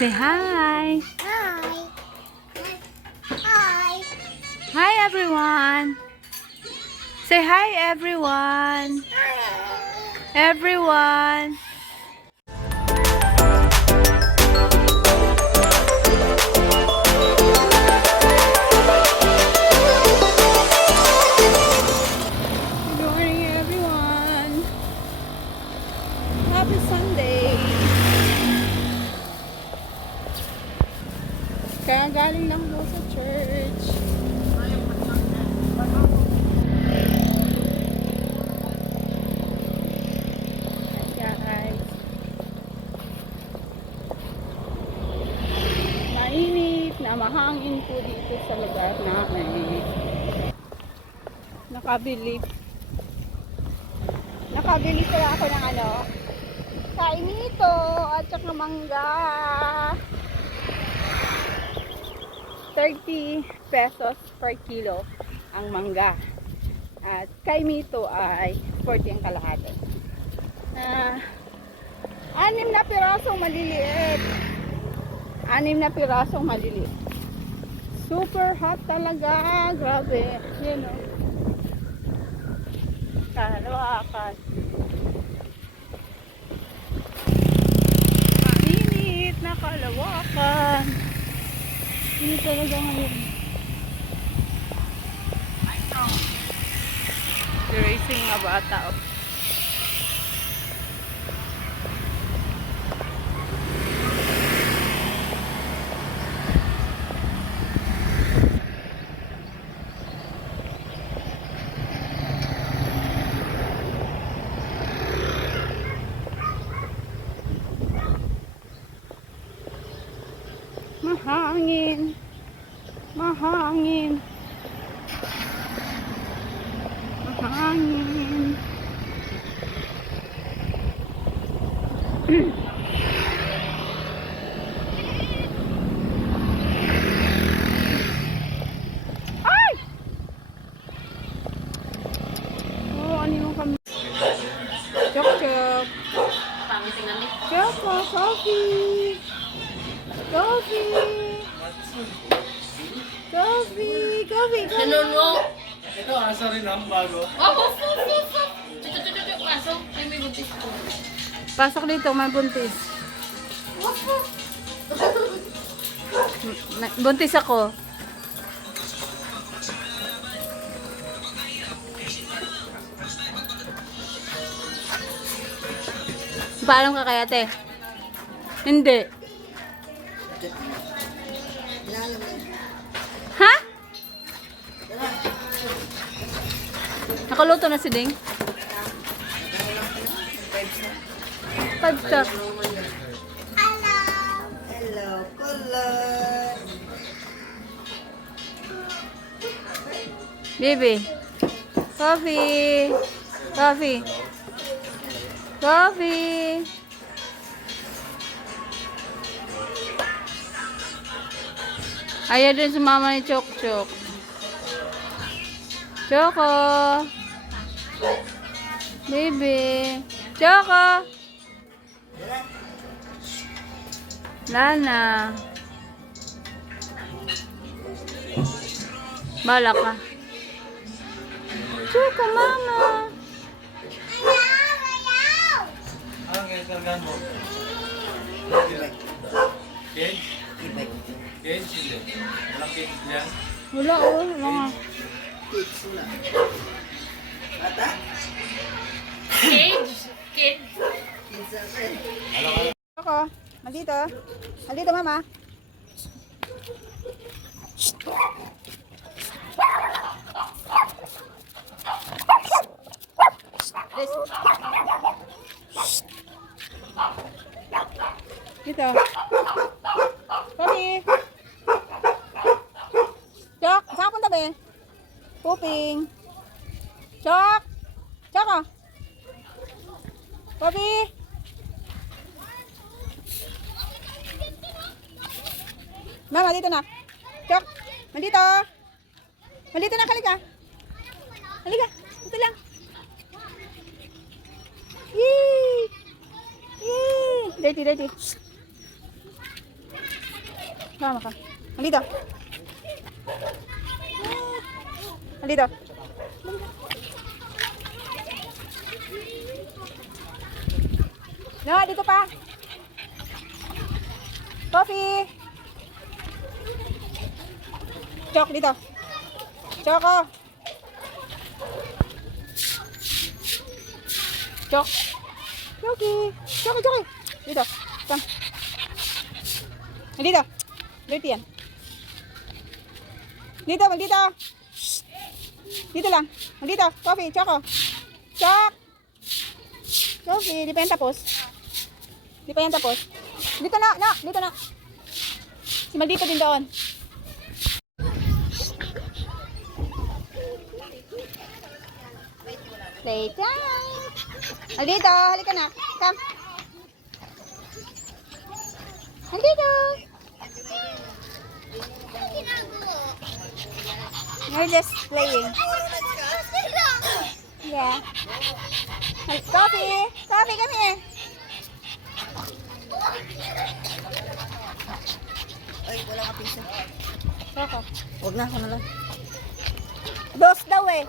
Say hi. Hi. Hi. Hi everyone. Say hi everyone. Everyone. Good morning everyone. Happy Sunday. Kaya galing lang po sa church. Guys. Mainit na mahangin po dito sa lugar namin. Nakabili pala ako ng kainito at saka mangga. 30 pesos per kilo ang mangga. At kainito ay 40 ang kalahati. 6 na pirasong maliliit. 6 na pirasong maliliit. Super hot talaga. Grabe. Yan o. Kalawakan. Mainit na Kalawakan. Hindi talaga ngayon. Racing nga bata. Oh. Mahangin. Mahangin. Mahangin. Ay! Oh, ano yung kami? Chok-chok. Choco, coffee. Coffee. Coffee. Coffee. Nanuno. Ito, asa rin ang bago. Oh. Chuchu. Pasok. Ay, may buntis ko. Pasok dito, may buntis. Buntis ako. Paalam ka kaya, te? Hindi. Ha? Nakaluto na si Ding? 5 star. Hello, kulot. Baby. Coffee. Coffee. Coffee. Ayaw din sa mama ni Chok Chok. Choco. Baby. Choco. Lana. Bala ka. Choco, mama. Anong kailangan mo? Cage? Cage? Hindi. Walang cage niya? Wala, oh. Mga. Kid. Choco, maldito. Maldito, mama. Dito. Poppy. Chok, saan ka punta ba eh? Pooping. Chok. Chok ah. Poppy. Mama, dito na. Chok. Nandito. Nandito na, halika. Halika. Dito lang. Yee! Yee! Dirty. Sama ka. Halito. Halito. No, dito pa. Coffee. Chok, dito. Choco. Chok. Choki. Choki, choki. Dito. Come. Dito. Dito yan. Dito, dito. Dito lang. Dito. Coffee, choco. Chok. Coffee, di pa yan tapos. Di pa yan tapos. Dito na, no. Dito na. Si Maldito din doon. Playtime. Maldito, halika na. Come. Maldito. You're just playing. Yeah. Coffee. Coffee, come here. Ay, wala ka piso. Choco. Huwag na, ako na lang. Dos daw eh.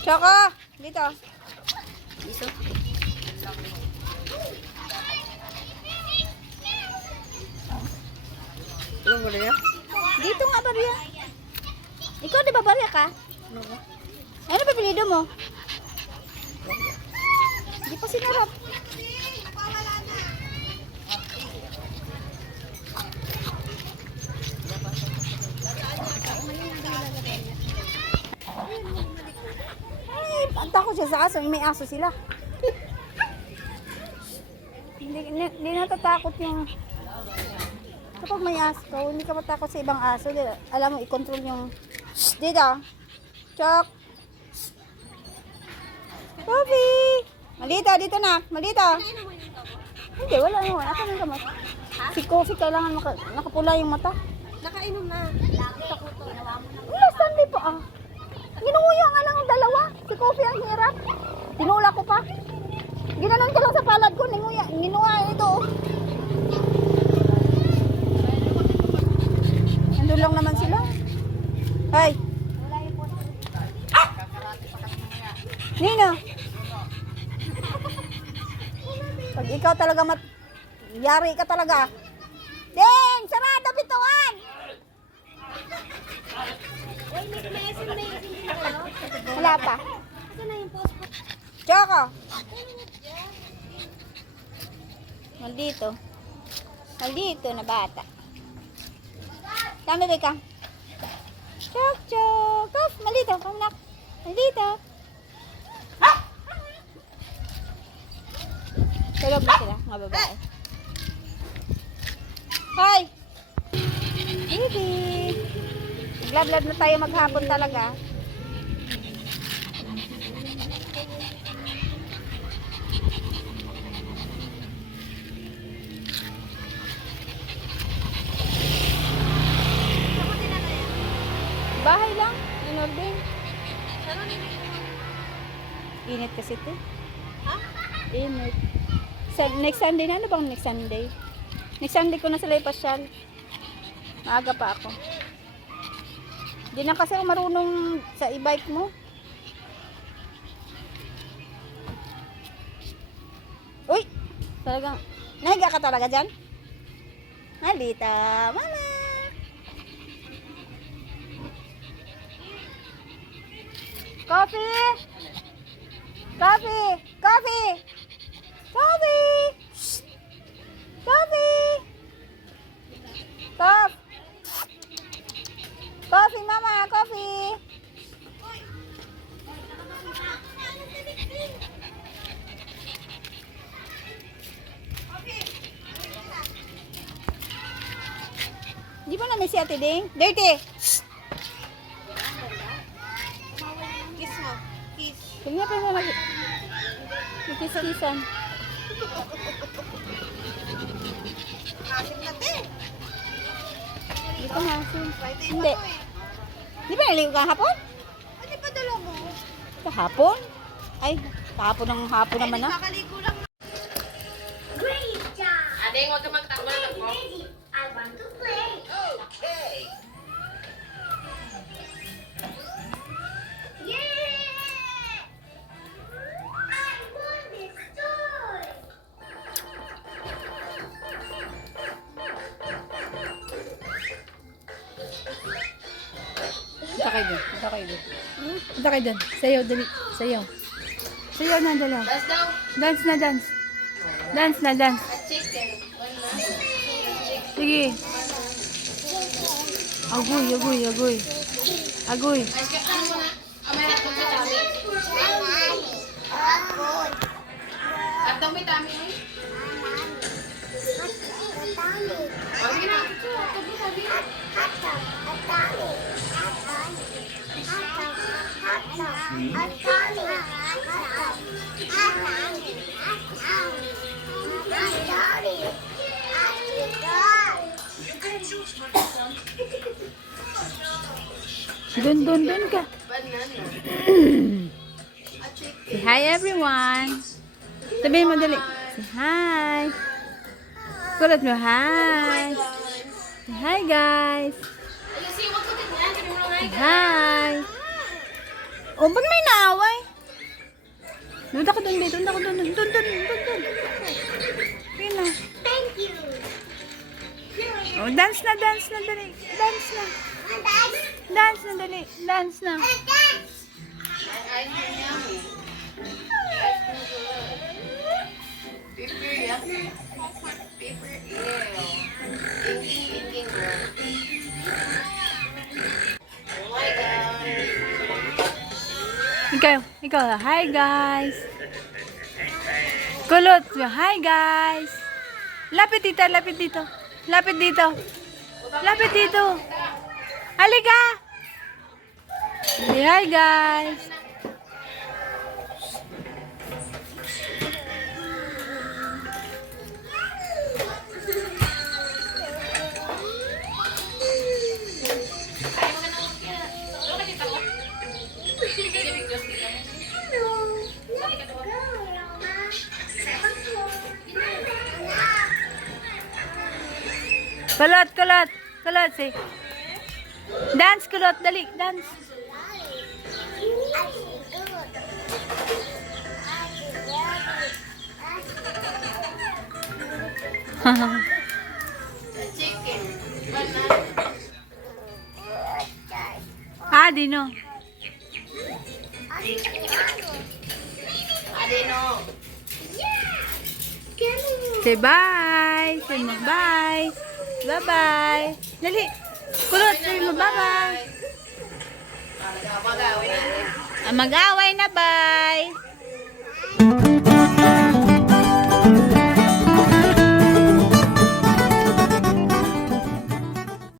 Choco, dito. Piso? Ilang wala niya? Dito nga barya. Ikaw di ba barya ka? Ano ba? Ano ba pilido mo? Di pa sinarap. Ay, panta ko siya sa aso. May aso sila. Hindi natatakot yung... Kapag may aso, hindi ka matakot sa ibang aso. Alam mo, i-control yung... Shh, dito. Chok. Coffee. Malito, dito na. Malito. Hindi, wala naman. Ako nang gamot. Si Coffee, kailangan nakapula yung mata. Nakainom na. Last Sunday pa ah. Ginuya nga lang ang dalawa. Si Coffee ang hirap. Tinula ko pa. Ginanon ko lang sa palad ko. Ginuya ito. Nandun lang naman sila. Ay. Nino. Pag ikaw talaga yari ka talaga. Ding! Sarado bituan! Wala pa. Choco. Maldito. Maldito na bata. Dami rin ka. Chok, chok. Kof, maldito. Kamnak. Maldito. Tulog na sila, mga babae. Hoy! Baby! Naglablab na tayo maghapon talaga. Bahay lang, in-order. Init kasi ito. Ha? Init. Next Sunday na? Ano bang next Sunday? Next Sunday ko na sila ipasyal. Maaga pa ako. Di na kasi ako marunong sa e-bike mo. Uy! Talagang, nahiga ka talaga dyan? Halita, mama! Coffee! Coffee! Coffee! Coffee! Shh! Coffee! Coffee! Coffee, mama! Coffee! Di ba namin si Ate Ding? Dirty! Shh! Kiss mo. Kiss. Tingnan pa mo Kiss-kissan. Asim na, te. Hindi ko masin. Hindi. Di ba naligo ka hapon? Ano pa dala mo? Kahapon? Ay, hapon naman na. Kakaligo lang. Adeng, huwag ka magtakbo na takbo. Punta kayo dun. Punta kayo dun. Punta kayo dun. Sayaw, dali. Sayaw. Sayaw na, dala. Last daw. Dance na, dance. Dance na, dance. At chicken. One na. Sige. Agoy, agoy, agoy. Agoy. Ay, ano mo na? May hatong may tummy. Hatong may tummy, ay. Huwag na. Tabi, tabi. Dun ka. Banana. Say hi, everyone. Sabihin mo, dali. Say hi. Kulat mo, hi. Say hi, guys. Ayusin, huwag ko tignan. Sabi mo lang, Say hi. Oh, ba't may naaway? Doon ako dun, doon ako dun. Yun na. Thank you. Oh, dance na, dali. Dance na. Dance na, dali. Dance na. Ice cream yummy. Paper, yeah. Paper, ew. Inking, girl. Oh my God. Ikaw, hi guys. Kulot, hi guys. Lapit dito. Halika. Say hi guys. Kulot, say. Dance, kulot, dali, dance. Chicken. Banana. Dino. Adeno. Say bye. Say mo bye. Bye-bye. Dali. Kulot, say mo bye-bye. Mag-away na. Mag-away na, bye.